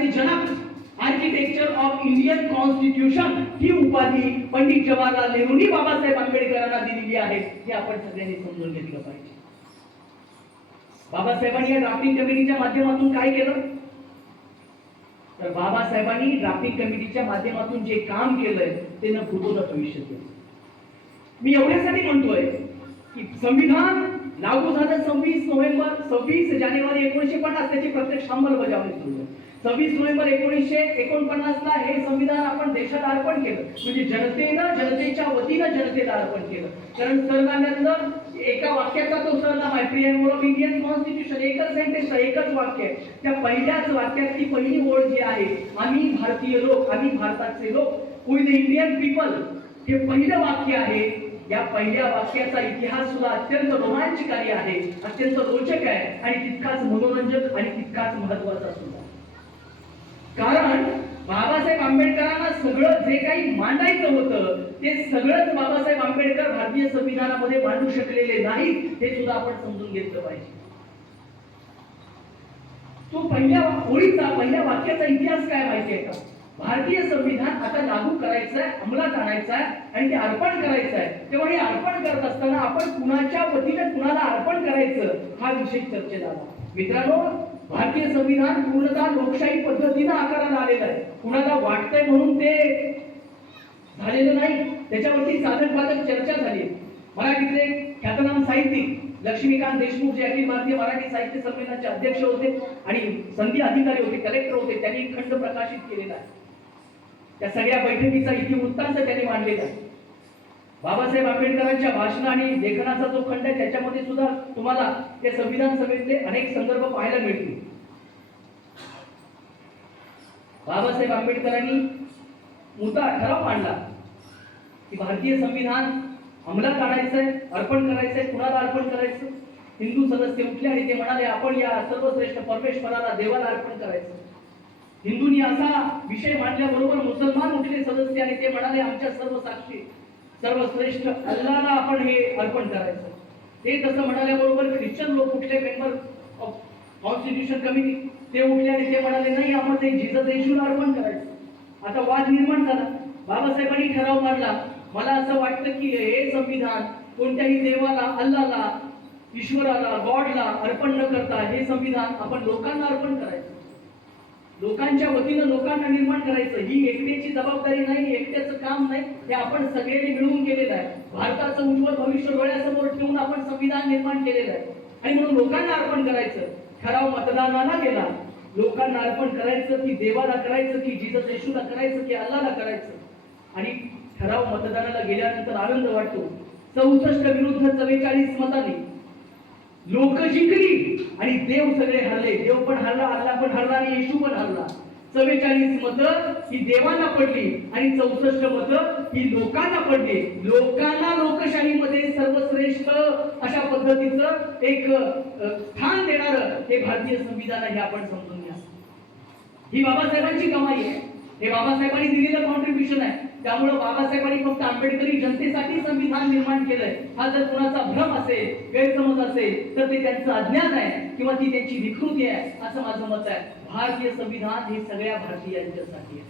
भारताचे जनक architecture of Indian constitution ही उपाधी पंडित जवाहरलाल नेहरूंनी बाबासाहेब आंबेडकरांना दिलेली आहे. हे आपण सगळ्यांनी समजून घेतलं पाहिजे. बाबासाहेबांनी या ड्राफ्टिंग कमिटीच्या माध्यमातून काय केलं? तर बाबासाहेबांनी ड्राफ्टिंग कमिटीच्या माध्यमातून जे काम केलंय ते न भूतो भविष्य केलं. मी एवढ्यासाठी म्हणतोय की संविधान लागू झालं सव्वीस नोव्हेंबर सव्वीस जानेवारी एकोणीसशे पन्नास त्याची प्रत्यक्ष अंमलबजावणी सुरू आहे सव्वीस नोव्हेंबर एकोणीसशे एकोणपन्नास ला हे संविधान आपण देशाला अर्पण केलं. म्हणजे जनतेनं जनतेच्या वतीनं जनतेला अर्पण केलं. कारण सरनाम्यातलं एका वाक्याचा तो सरनामा आहे. प्रियम ऑफ इंडियन कॉन्स्टिट्यूशन एकच सेंटेन्स एकच वाक्य. आहे त्या पहिल्याच वाक्यातली पहिली ओळ जी आहे आम्ही भारतीय लोक आम्ही भारताचे लोक. विथ इंडियन पीपल हे पहिलं वाक्य आहे. या पहिल्या वाक्याचा इतिहास सुद्धा अत्यंत रोमांचकारी आहे अत्यंत रोचक आहे आणि तितकाच मनोरंजक आणि तितकाच महत्त्वाचा सुद्धा. कारण बाबासाहेब आंबेडकरांना सगळं जे काही मांडायचं होतं ते सगळंच बाबासाहेब आंबेडकर भारतीय संविधानामध्ये मांडू शकलेले नाहीत हे सुद्धा आपण समजून घेतलं पाहिजे. तो पहिल्या ओळीचा पहिल्या वाक्याचा इतिहास काय माहिती आहे का? भारतीय संविधान आता लागू करायचं आहे अंमलात आणायचं आहे आणि ते अर्पण करायचं आहे तेव्हा हे अर्पण करत असताना आपण कुणाच्या वतीने कुणाला अर्पण करायचं हा विषय चर्चेत आला. मित्रांनो भारतीय संविधान पूर्णतः लोकशाही पद्धतीनं आकाराला आलेलं आहे. कुणाला वाटतंय म्हणून ते झालेलं नाही. त्याच्यावरती साधक बाधक चर्चा झाली. मराठीतले ख्यातनाम साहित्यिक लक्ष्मीकांत देशमुख जे अखिल भारतीय मराठी साहित्य संमेलनाचे अध्यक्ष होते आणि संधी अधिकारी होते कलेक्टर होते त्यांनी खंड प्रकाशित केलेला आहे. त्या सगळ्या बैठकीचा इतिवृत्तांत त्यांनी मांडलेला आहे. बाबासाहेब आंबेडकरांच्या भाषण आणि लेखनाचा जो खंड आहे त्याच्यामध्ये सुद्धा तुम्हाला त्या संविधान सभेतले अनेक संदर्भ पाहायला मिळतील. बाबासाहेब आंबेडकरांनी मुद्दा ठराव मांडला की भारतीय संविधान अंमलात आणायचंय अर्पण करायचंय कुणाला अर्पण करायचं? हिंदू सदस्य उठले आणि ते म्हणाले आपण या सर्वश्रेष्ठ परमेश्वराला देवाला अर्पण करायचं. हिंदूंनी असा विषय मांडल्याबरोबर मुसलमान उठले सदस्य आणि ते म्हणाले आमच्या सर्व साक्षी सर्वश्रेष्ठ अल्लाला आपण हे अर्पण करायचं. ते तसं म्हणाल्याबरोबर ख्रिश्चन लोक कुठले मेंबर ऑफ कॉन्स्टिट्यूशन कमिटी ते उठले आणि ते म्हणाले नाही आपण ते जिजस येशूला अर्पण करायचं. आता वाद निर्माण झाला. बाबासाहेबांनी ठराव मांडला. मला असं वाटतं की हे संविधान कोणत्याही देवाला अल्लाला ईश्वराला गॉडला अर्पण न करता हे संविधान आपण लोकांना अर्पण करायचं. लोकांच्या वतीनं लोकांना निर्माण करायचं. ही एकट्याची जबाबदारी नाही एकट्याचं काम नाही हे आपण सगळ्यांनी मिळवून केलेलं आहे. भारताचं उज्ज्वल भविष्य डोळ्यासमोर ठेवून आपण संविधान निर्माण केलेलं आहे. आणि म्हणून लोकांना अर्पण करायचं. ठराव मतदानाला गेला. लोकांना अर्पण करायचं की देवाला करायचं की जिजस येशूला करायचं की अल्लाला करायचं. आणि ठराव मतदानाला गेल्यानंतर आनंद वाटतो. चौसष्ट विरुद्ध चव्वेचाळीस मताने लोक जिंकली आणि देव सगळे हरले. देव पण हरला अल्ला पण हरला आणि येशू पण हरला. चव्वेचाळीस मत ही देवांना पडली आणि चौसष्ट मत ही लोकांना पडली. लोकांना लोकशाहीमध्ये सर्वश्रेष्ठ अशा पद्धतीचं एक स्थान देणार हे भारतीय संविधान आहे हे आपण समजून घ्या. ही बाबासाहेबांची कमाई आहे. हे बाबासाहेबांनी दिलेलं कॉन्ट्रीब्युशन आहे. त्यामुळे बाबासाहेबांनी फक्त आंबेडकरी जनतेसाठी संविधान निर्माण केलंय. हा जर कुणाचा भ्रम असेल गैरसमज असेल तर ते त्यांचं अज्ञान आहे किंवा ती त्यांची विकृती आहे असं माझं मत आहे. भारतीय संविधान हे सगळ्या भारतीयांच्यासाठी आहे.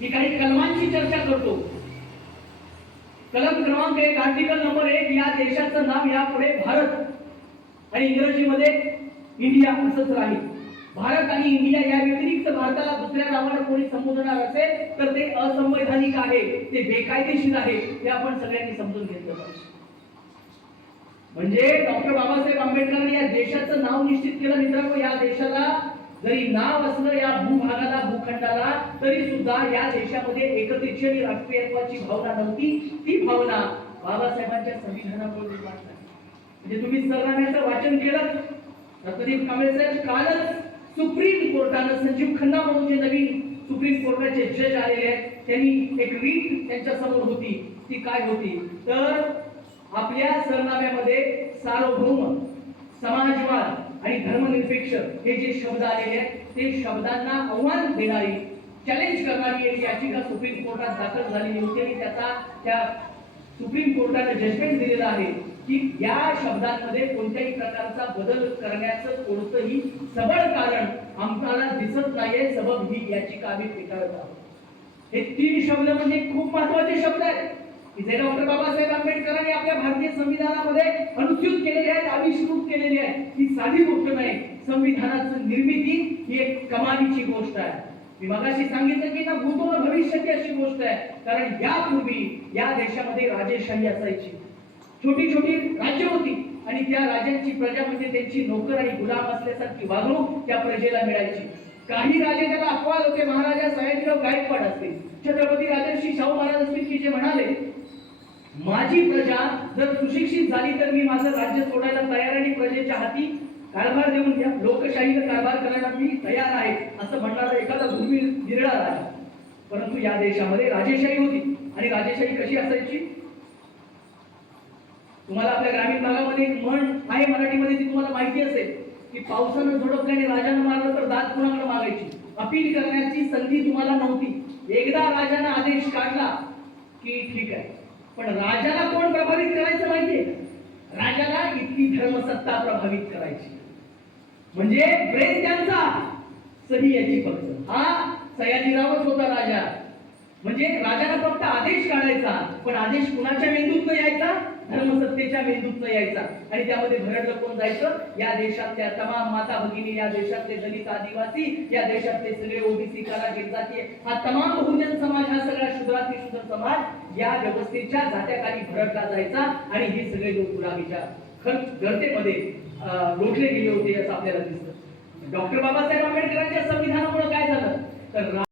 मी काही कलमांची चर्चा करतो. कलम क्रमांक एक आर्टिकल नंबर एक या देशाचं नाव यापुढे भारत आणि इंग्रजीमध्ये इंडिया असंच राहील. भारत आणि इंडिया या व्यतिरिक्त भारताला दुसऱ्या नावानं कोणी संबोधणार असेल तर ते असंवैधानिक आहे ते बेकायदेशीर आहे हे आपण सगळ्यांनी समजून घेतलं पाहिजे. म्हणजे डॉक्टर बाबासाहेब आंबेडकरांनी या देशाचं नाव निश्चित केलं मित्रांनो या देशाला जरी नाव असलं या भूभागाला भूखंडाला तरी सुद्धा या देशामध्ये एकतेची आणि राष्ट्रीयत्वाची भावना नव्हती. ती भावना बाबासाहेबांच्या संविधानामुळे निर्माण झाली. म्हणजे तुम्ही सरनाम्याचं वाचन केलं. रत्नदीप कांबळे साहेब कालच सुप्रीम कोर्टानं संजीव खन्ना म्हणून जे नवीन सुप्रीम कोर्टाचे जज आलेले आहेत त्यांनी एक रीट त्यांच्यासमोर होती. ती काय होती? तर आपल्या सरनाम्यामध्ये सार्वभौम समाजवाद आणि धर्मनिरपेक्ष हे जे शब्द आलेले आहेत ते शब्दांना आव्हान देणारी चॅलेंज करणारी एक याचिका सुप्रीम कोर्टात दाखल झालेली होती आणि त्याचा त्या सुप्रीम कोर्टाने जजमेंट दिलेला आहे. की या शब्दांमध्ये कोणत्याही प्रकारचा बदल करण्याचं कोणतंही सबळ कारण आम्हाला दिसत नाहीये सबब ही याचिका आम्ही फेटाळत आहोत. हे तीन शब्द म्हणजे खूप महत्त्वाचे शब्द आहेत. की जे डॉक्टर बाबासाहेब आंबेडकरांनी आपल्या भारतीय संविधानामध्ये अनुच्युत केलेले आहेत आविष्कृत केलेले आहेत. ही साधी गोष्ट नाही. संविधानाचं निर्मिती ही एक कमालीची गोष्ट आहे. मी मगाशी सांगितलं की ना भूतोल भविष्याची अशी गोष्ट आहे. कारण यापूर्वी या देशामध्ये राजेशाही असायची. छोटी छोटी राज्य होती. आणि त्या राज्यांची प्रजा म्हणजे त्यांची नोकर आणि गुलाम असल्यासारखी वागणूक त्या प्रजेला मिळायची. काही राजे त्याला अपवाद होते. महाराजा सयाजीराव गायकवाड असतील छत्रपती राजर्षी शाहू महाराज असतील की जे म्हणाले माझी प्रजा जर सुशिक्षित झाली तर मी माझं राज्य सोडायला तयार आणि प्रजेच्या हाती कारभार देऊन घ्या लोकशाहीचा कारभार करायला मी तयार आहे असं म्हणणारा एखादा भूमी विरळा आहे परंतु या देशामध्ये राजेशाही होती. आणि राजेशाही कशी असायची? तुम्हाला आपल्या ग्रामीण भागामध्ये एक म्हण आहे मराठीमध्ये ती तुम्हाला माहिती असेल की पावसानं झोडपल्याने राजानं मारलं तर दात कुणाकडे मागायची अपील करण्याची संधी तुम्हाला नव्हती. एकदा राजानं आदेश काढला की ठीक आहे. पण राजाला कोण प्रभावित करायचं माहितीये? राजाला इतकी धर्मसत्ता प्रभावित करायची. म्हणजे ब्रेन त्यांचा. सही याची फक्त. हा सयाजीरावच होता राजा. म्हणजे राजाला फक्त आदेश काढायचा पण आदेश कुणाच्या मेंदूतनं यायचा? धर्मसत्तेच्या मेंदूतनं यायचा. आणि त्यामध्ये भरडलं कोण जायचं? या देशातल्या तमाम माता भगिनी या देशातले दलित आदिवासी या देशातले सगळे ओबीसी कलागीर जाती हा तमाम बहुजन समाज हा सगळा शुद्राती शुद्र समाज या व्यवस्थेच्या जात्याखाली भरडला जायचा आणि हे सगळे लोक गुलामीच्या खर गर्तेमध्ये अं, लोटले गेले होते असं आपल्याला दिसतं. डॉक्टर बाबासाहेब आंबेडकरांच्या संविधानामुळे काय झालं? तर